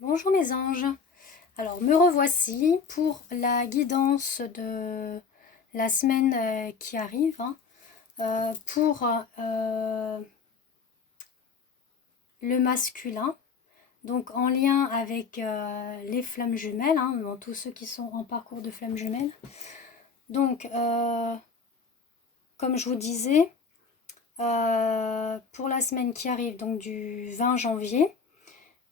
Bonjour mes anges. Alors me revoici pour la guidance de la semaine qui arrive, hein, pour le masculin, donc en lien avec les flammes jumelles, hein, dans tous ceux qui sont en parcours de flammes jumelles. Donc comme je vous disais, pour la semaine qui arrive, donc du 20 janvier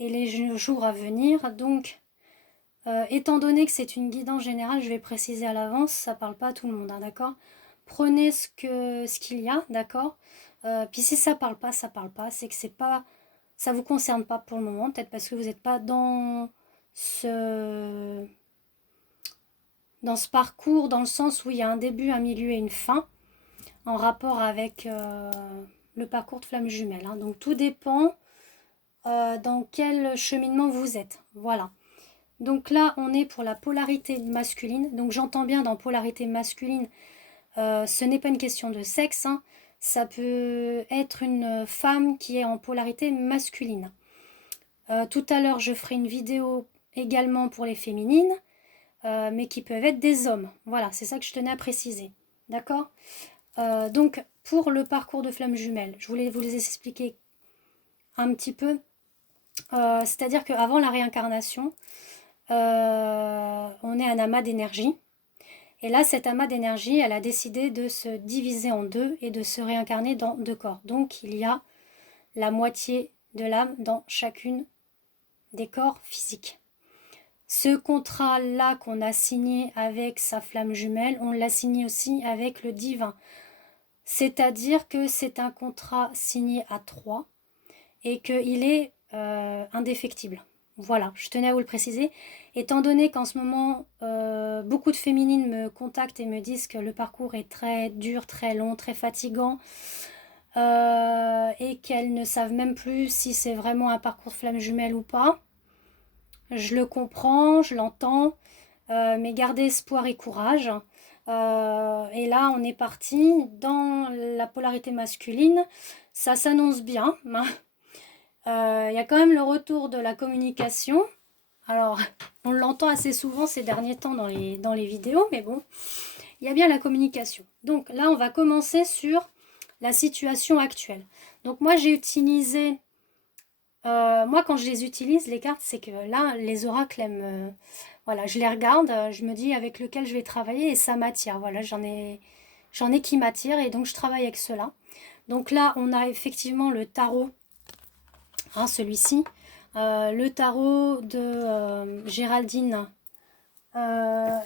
et les jours à venir, donc étant donné que c'est une guidance générale, je vais préciser à l'avance, ça parle pas à tout le monde, hein, d'accord? Prenez ce qu'il y a, d'accord? Puis si ça parle pas, ça parle pas. C'est que c'est pas, ça vous concerne pas pour le moment, peut-être parce que vous n'êtes pas ce, dans ce parcours, dans le sens où il y a un début, un milieu et une fin, en rapport avec le parcours de flamme jumelle, hein. Donc tout dépend dans quel cheminement vous êtes. Voilà. Donc là, on est pour la polarité masculine. Donc j'entends bien dans polarité masculine, ce n'est pas une question de sexe, hein. Ça peut être une femme qui est en polarité masculine. Tout à l'heure, je ferai une vidéo également pour les féminines, mais qui peuvent être des hommes. Voilà, c'est ça que je tenais à préciser. D'accord. Donc pour le parcours de flamme jumelle, je voulais vous les expliquer un petit peu. C'est-à-dire qu'avant la réincarnation, on est un amas d'énergie. Et là, cet amas d'énergie, elle a décidé de se diviser en deux et de se réincarner dans deux corps. Donc, il y a la moitié de l'âme dans chacune des corps physiques. Ce contrat-là qu'on a signé avec sa flamme jumelle, on l'a signé aussi avec le divin. C'est-à-dire que c'est un contrat signé à trois et qu'il est indéfectible. Voilà, je tenais à vous le préciser. Étant donné qu'en ce moment, beaucoup de féminines me contactent et me disent que le parcours est très dur, très long, très fatigant, et qu'elles ne savent même plus si c'est vraiment un parcours de flamme jumelle ou pas, je le comprends, je l'entends, mais gardez espoir et courage. Et là, on est parti dans la polarité masculine. Ça s'annonce bien. Il y a quand même le retour de la communication. Alors, on l'entend assez souvent ces derniers temps dans les vidéos, mais bon, il y a bien la communication. Donc là, on va commencer sur la situation actuelle. Donc moi, j'ai utilisé... moi, quand je les utilise, les cartes, c'est que là, les oracles, voilà, je les regarde, je me dis avec lequel je vais travailler et ça m'attire. Voilà, j'en ai qui m'attirent et donc je travaille avec cela. Donc là, on a effectivement le tarot, hein, celui-ci. Le tarot de Géraldine,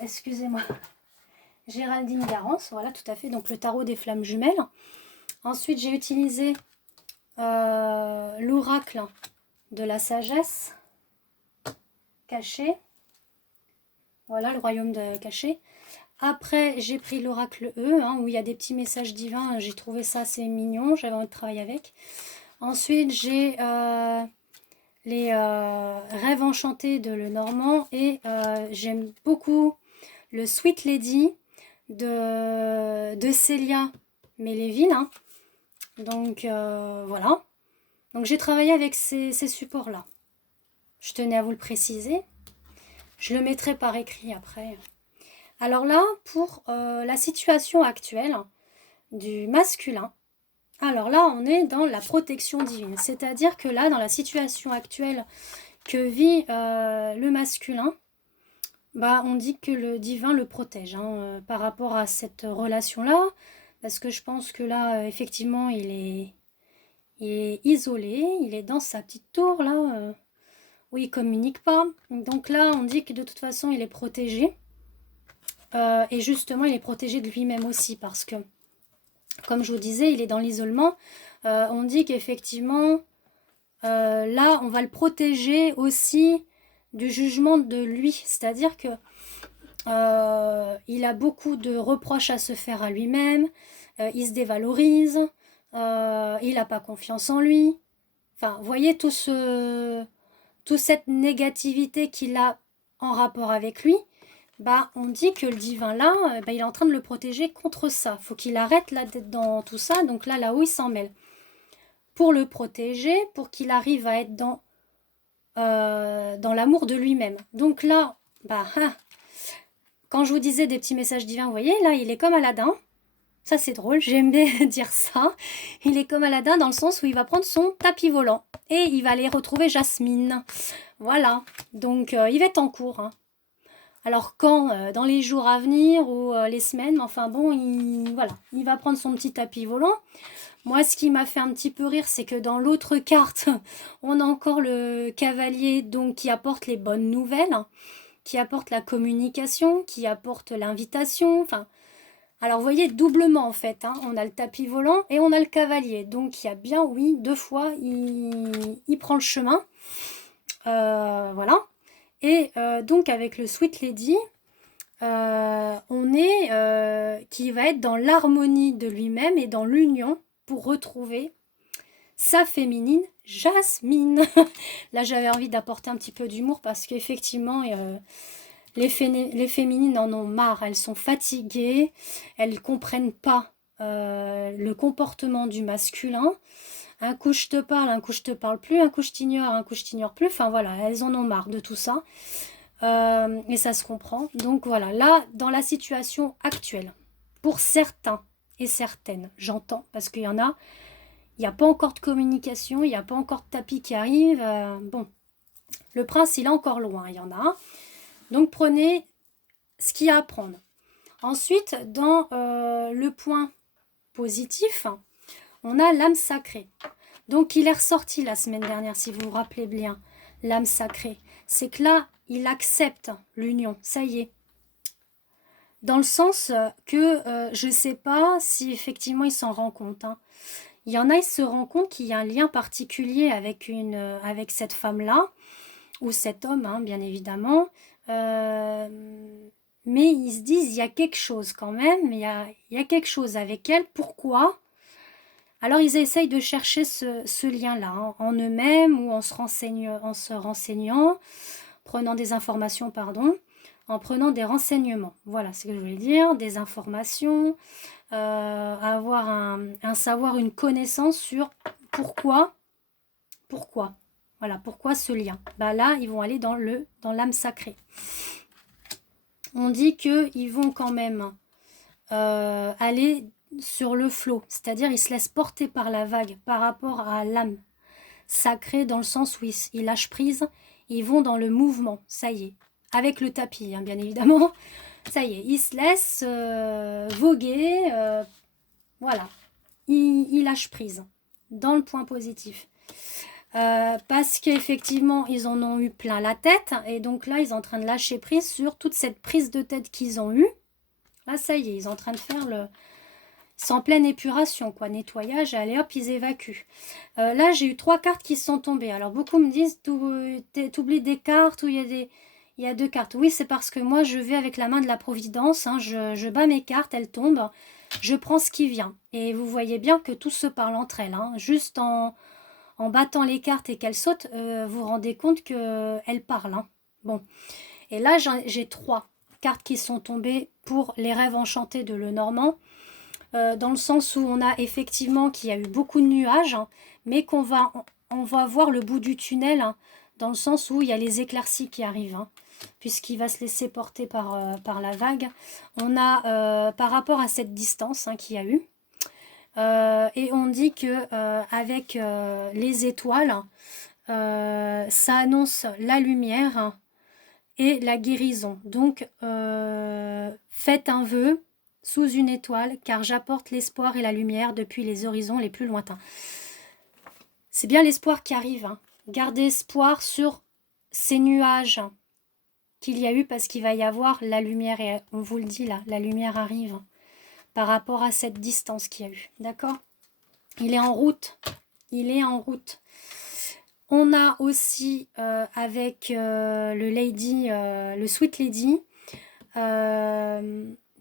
excusez-moi, Géraldine Garance, voilà, tout à fait, donc le tarot des flammes jumelles. Ensuite, j'ai utilisé l'oracle de la sagesse caché, voilà, le royaume de caché. Après, j'ai pris l'oracle E, hein, où il y a des petits messages divins, j'ai trouvé ça assez mignon, j'avais envie de travailler avec. Ensuite, j'ai les rêves enchantés de Lenormand et j'aime beaucoup le Sweet Lady de Célia Méléville, hein. Donc voilà. Donc j'ai travaillé avec ces supports-là. Je tenais à vous le préciser. Je le mettrai par écrit après. Alors là, pour la situation actuelle du masculin, alors là, on est dans la protection divine. C'est-à-dire que là, dans la situation actuelle que vit le masculin, bah, on dit que le divin le protège, hein, par rapport à cette relation-là. Parce que je pense que là, effectivement, il est isolé, il est dans sa petite tour, là, où il communique pas. Donc là, on dit que de toute façon, il est protégé. Et justement, il est protégé de lui-même aussi, parce que, comme je vous disais, il est dans l'isolement. On dit qu'effectivement, là, on va le protéger aussi du jugement de lui. C'est-à-dire que il a beaucoup de reproches à se faire à lui-même, il se dévalorise, il n'a pas confiance en lui. Enfin, vous voyez toute cette négativité qu'il a en rapport avec lui, bah, on dit que le divin là, bah, il est en train de le protéger contre ça. Faut qu'il arrête là d'être dans tout ça, donc là où il s'en mêle. Pour le protéger, pour qu'il arrive à être dans dans l'amour de lui-même. Donc là, bah, quand je vous disais des petits messages divins, vous voyez, là, il est comme Aladdin. Ça, c'est drôle, j'aime bien dire ça. Il est comme Aladdin dans le sens où il va prendre son tapis volant et il va aller retrouver Jasmine. Voilà, donc il va être en cours. Hein. Alors quand, dans les jours à venir ou les semaines, enfin bon, voilà, il va prendre son petit tapis volant. Moi, ce qui m'a fait un petit peu rire, c'est que dans l'autre carte, on a encore le cavalier donc qui apporte les bonnes nouvelles, qui apporte la communication, qui apporte l'invitation. Enfin, alors vous voyez doublement en fait. Hein, on a le tapis volant et on a le cavalier. Donc il y a bien, oui, deux fois, il prend le chemin. Voilà. Et donc avec le Sweet Lady, on est qui va être dans l'harmonie de lui-même et dans l'union pour retrouver sa féminine Jasmine. Là j'avais envie d'apporter un petit peu d'humour parce qu'effectivement les féminines en ont marre, elles sont fatiguées, elles ne comprennent pas le comportement du masculin. Un coup je te parle, un coup je te parle plus, un coup je t'ignore, un coup je t'ignore plus. Enfin voilà, elles en ont marre de tout ça. Et ça se comprend. Donc voilà, là, dans la situation actuelle, pour certains et certaines, j'entends, parce qu'il y en a, il n'y a pas encore de communication, il n'y a pas encore de tapis qui arrive. Bon, le prince, il est encore loin, il y en a. Donc prenez ce qu'il y a à prendre. Ensuite, dans le point positif, on a l'âme sacrée. Donc il est ressorti la semaine dernière, si vous vous rappelez bien, l'âme sacrée. C'est que là, il accepte l'union, ça y est. Dans le sens que je ne sais pas si effectivement il s'en rend compte. Hein. Il y en a, il se rend compte qu'il y a un lien particulier avec cette femme-là, ou cet homme, hein, bien évidemment. Mais ils se disent, il y a quelque chose quand même, il y a quelque chose avec elle. Pourquoi? Alors ils essayent de chercher ce lien-là hein, en eux-mêmes ou en se renseignant, prenant des informations, pardon, en prenant des renseignements. Voilà ce que je voulais dire, des informations, avoir un savoir, une connaissance sur pourquoi. Voilà, pourquoi ce lien. Bah là, ils vont aller dans l'âme sacrée. On dit qu'ils vont quand même aller sur le flot, c'est-à-dire ils se laissent porter par la vague par rapport à l'âme sacrée dans le sens où ils lâchent prise, ils vont dans le mouvement, ça y est, avec le tapis hein, bien évidemment, ça y est, ils se laissent voguer, voilà, ils lâchent prise dans le point positif. Parce qu'effectivement ils en ont eu plein la tête et donc là ils sont en train de lâcher prise sur toute cette prise de tête qu'ils ont eue. Là ça y est, ils sont en train de faire c'est en pleine épuration, quoi, nettoyage, allez hop, ils évacuent. Là, j'ai eu 3 cartes qui sont tombées. Alors, beaucoup me disent, t'oublies des cartes ou il y a 2 cartes. Oui, c'est parce que moi, je vais avec la main de la providence. Hein, je bats mes cartes, elles tombent. Je prends ce qui vient. Et vous voyez bien que tout se parle entre elles. Hein. Juste en battant les cartes et qu'elles sautent, vous vous rendez compte qu'elles parlent. Hein. Bon. Et là, j'ai 3 cartes qui sont tombées pour les rêves enchantés de Lenormand. Dans le sens où on a effectivement qu'il y a eu beaucoup de nuages, hein, mais on va voir le bout du tunnel, hein, dans le sens où il y a les éclaircies qui arrivent, hein, puisqu'il va se laisser porter par la vague. On a, par rapport à cette distance hein, qu'il y a eu, et on dit que avec les étoiles, ça annonce la lumière hein, et la guérison. Donc, faites un vœu sous une étoile, car j'apporte l'espoir et la lumière depuis les horizons les plus lointains. C'est bien l'espoir qui arrive. Hein. Gardez espoir sur ces nuages qu'il y a eu, parce qu'il va y avoir la lumière, et on vous le dit là, la lumière arrive par rapport à cette distance qu'il y a eu. D'accord? Il est en route. Il est en route. On a aussi avec le Sweet Lady,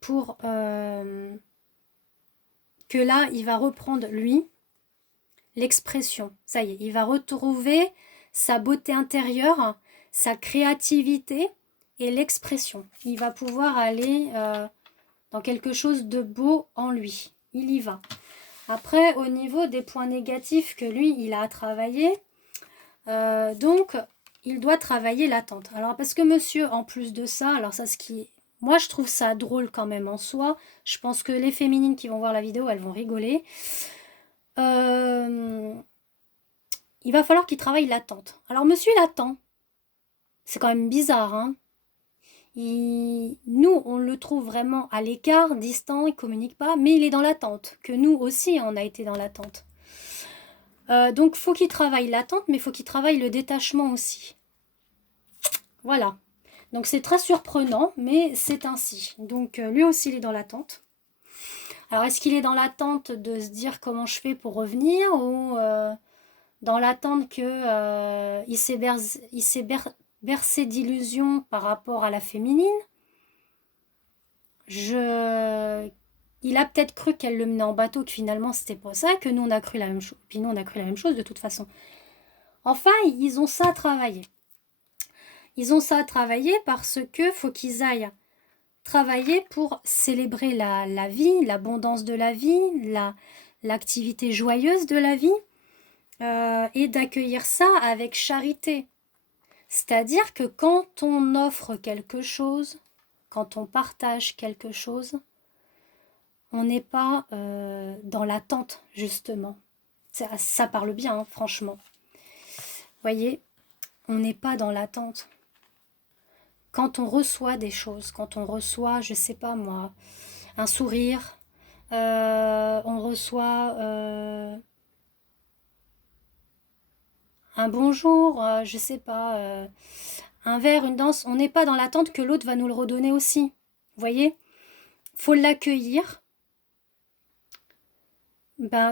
pour que là, il va reprendre, lui, l'expression. Ça y est, il va retrouver sa beauté intérieure, sa créativité et l'expression. Il va pouvoir aller dans quelque chose de beau en lui. Il y va. Après, au niveau des points négatifs que lui, il a à travailler, donc, il doit travailler l'attente. Alors parce que monsieur, en plus de ça, alors ça, moi je trouve ça drôle quand même en soi. Je pense que les féminines qui vont voir la vidéo, elles vont rigoler. Il va falloir qu'il travaille l'attente. Alors monsieur, il attend. C'est quand même bizarre, hein. Nous, on le trouve vraiment à l'écart, distant, il communique pas, mais il est dans l'attente. Que nous aussi, on a été dans l'attente. Donc, faut qu'il travaille l'attente, mais faut qu'il travaille le détachement aussi. Voilà. Donc, c'est très surprenant, mais c'est ainsi. Donc, lui aussi, il est dans l'attente. Alors, est-ce qu'il est dans l'attente de se dire comment je fais pour revenir ou dans l'attente que il s'est bercé d'illusions par rapport à la féminine? Il a peut-être cru qu'elle le menait en bateau, que finalement c'était pas ça, que nous on a cru la même chose. Puis nous on a cru la même chose de toute façon. Enfin, ils ont ça à travailler. Ils ont ça à travailler parce que faut qu'ils aillent travailler pour célébrer la vie, l'abondance de la vie, l'activité joyeuse de la vie, et d'accueillir ça avec charité. C'est-à-dire que quand on offre quelque chose, quand on partage quelque chose, on n'est pas dans l'attente, justement. Ça parle bien, hein, franchement. Voyez, on n'est pas dans l'attente. Quand on reçoit des choses, quand on reçoit, je sais pas moi, un sourire, on reçoit un bonjour, je sais pas, un verre, une danse, on n'est pas dans l'attente que l'autre va nous le redonner aussi. Vous voyez, faut l'accueillir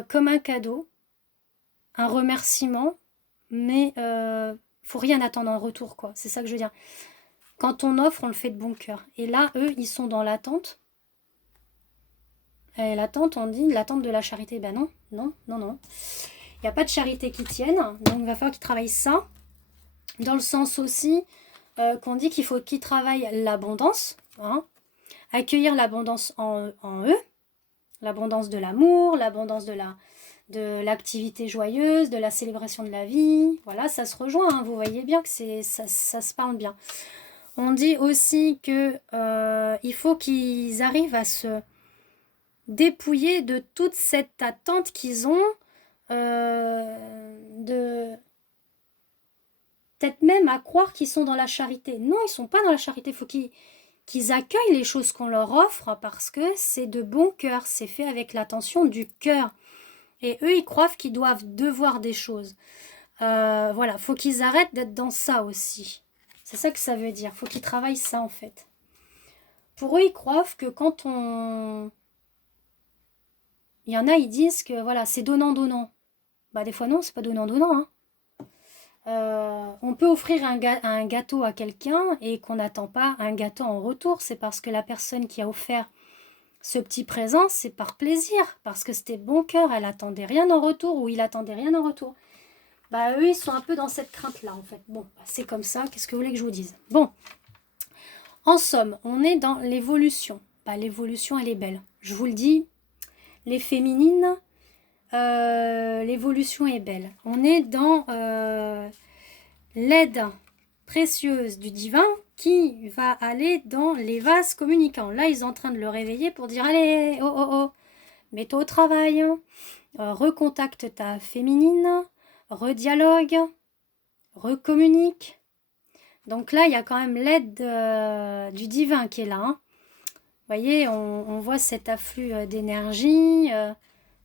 comme un cadeau, un remerciement, mais faut rien attendre en retour, quoi. C'est ça que je veux dire. Quand on offre, on le fait de bon cœur. Et là, eux, ils sont dans l'attente. Et l'attente, on dit l'attente de la charité. Ben non, non, non, non. Il n'y a pas de charité qui tienne. Donc, il va falloir qu'ils travaillent ça. Dans le sens aussi qu'on dit qu'il faut qu'ils travaillent l'abondance. Hein, accueillir l'abondance en eux. L'abondance de l'amour, l'abondance de l'activité joyeuse, de la célébration de la vie. Voilà, ça se rejoint. Hein, vous voyez bien que ça se parle bien. On dit aussi que il faut qu'ils arrivent à se dépouiller de toute cette attente qu'ils ont, de peut-être même à croire qu'ils sont dans la charité. Non, ils ne sont pas dans la charité. Il faut qu'ils accueillent les choses qu'on leur offre parce que c'est de bon cœur, c'est fait avec l'attention du cœur. Et eux, ils croient qu'ils doivent devoir des choses. Voilà, faut qu'ils arrêtent d'être dans ça aussi. C'est ça que ça veut dire. Faut qu'ils travaillent ça en fait. Pour eux, ils croient que quand on... Il y en a, ils disent que voilà, c'est donnant-donnant. Bah des fois non, c'est pas donnant-donnant. Hein. On peut offrir un gâteau à quelqu'un et qu'on n'attend pas un gâteau en retour. C'est parce que la personne qui a offert ce petit présent, c'est par plaisir. Parce que c'était bon cœur, elle attendait rien en retour ou il attendait rien en retour. Bah eux, ils sont un peu dans cette crainte-là en fait. Bon, bah, c'est comme ça, qu'est-ce que vous voulez que je vous dise? Bon, en somme, on est dans l'évolution. Bah, l'évolution, elle est belle. Je vous le dis, les féminines, l'évolution est belle. On est dans l'aide précieuse du divin qui va aller dans les vases communicants. Là, ils sont en train de le réveiller pour dire, allez, oh, oh, oh, mets-toi au travail, recontacte ta féminine, redialogue, recommunique. Donc là, il y a quand même l'aide du divin qui est là. Hein. Vous voyez, on voit cet afflux d'énergie,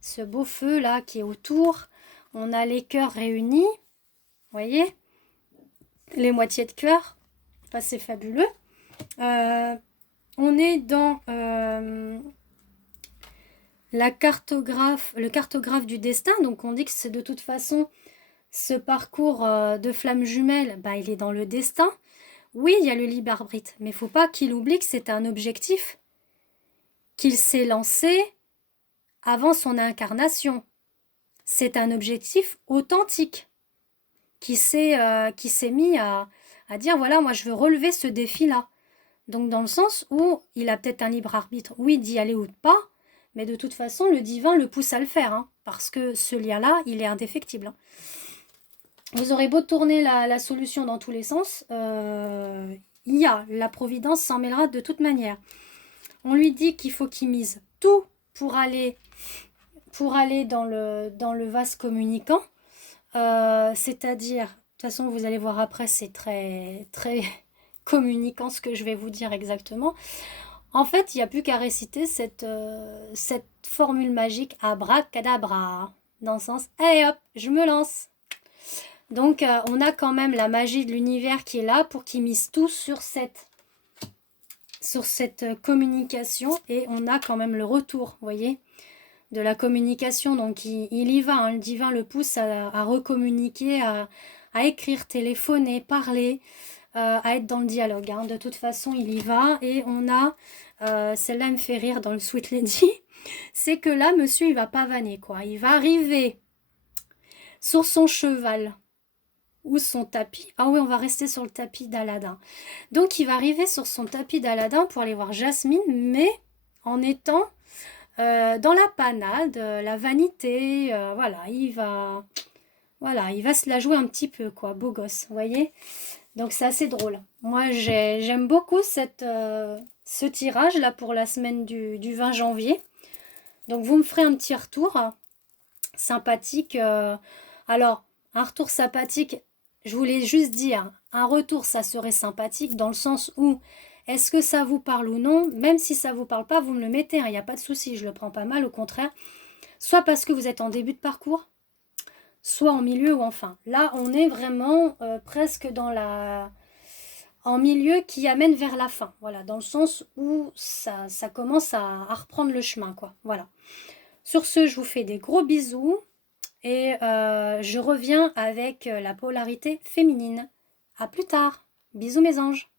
ce beau feu là qui est autour. On a les cœurs réunis. Vous voyez, les moitiés de cœur. Enfin, c'est fabuleux. On est dans le cartographe du destin. Donc on dit que c'est de toute façon ce parcours de flammes jumelles, bah, il est dans le destin. Oui, il y a le libre arbitre, mais il ne faut pas qu'il oublie que c'est un objectif qu'il s'est lancé avant son incarnation. C'est un objectif authentique qui s'est mis à dire, voilà, moi je veux relever ce défi-là. Donc dans le sens où il a peut-être un libre arbitre, oui, d'y aller ou pas, mais de toute façon, le divin le pousse à le faire, hein, parce que ce lien-là, il est indéfectible. Hein. Vous aurez beau tourner la solution dans tous les sens, la providence s'en mêlera de toute manière. On lui dit qu'il faut qu'il mise tout pour aller dans le vase communicant. C'est-à-dire, de toute façon, vous allez voir après, c'est très, très communicant ce que je vais vous dire exactement. En fait, il n'y a plus qu'à réciter cette formule magique abracadabra. Dans le sens, allez hop, je me lance. Donc, on a quand même la magie de l'univers qui est là pour qu'il mise tout sur cette communication. Et on a quand même le retour, vous voyez, de la communication. Donc, il y va, hein, le divin le pousse à recommuniquer, à écrire, téléphoner, parler, à être dans le dialogue. Hein. De toute façon, il y va. Et on a, celle-là me fait rire dans le Sweet Lady, c'est que là, monsieur, il va pavaner, quoi. Il va arriver sur son cheval ou son tapis. Ah oui, on va rester sur le tapis d'Aladin. Donc, il va arriver sur son tapis d'Aladin pour aller voir Jasmine, mais en étant dans la panade, la vanité, voilà, il va se la jouer un petit peu, quoi, beau gosse, vous voyez. Donc c'est assez drôle. Moi, j'aime beaucoup ce tirage là pour la semaine du 20 janvier. Donc vous me ferez un petit retour sympathique. Alors, un retour sympathique, je voulais juste dire, un retour ça serait sympathique dans le sens où est-ce que ça vous parle ou non? Même si ça vous parle pas, vous me le mettez, il n'y a pas de souci, je le prends pas mal, au contraire. Soit parce que vous êtes en début de parcours, soit en milieu ou en fin. Là, on est vraiment presque en milieu qui amène vers la fin. Voilà, dans le sens où ça commence à reprendre le chemin, quoi. Voilà. Sur ce, je vous fais des gros bisous et je reviens avec la polarité féminine. À plus tard. Bisous mes anges.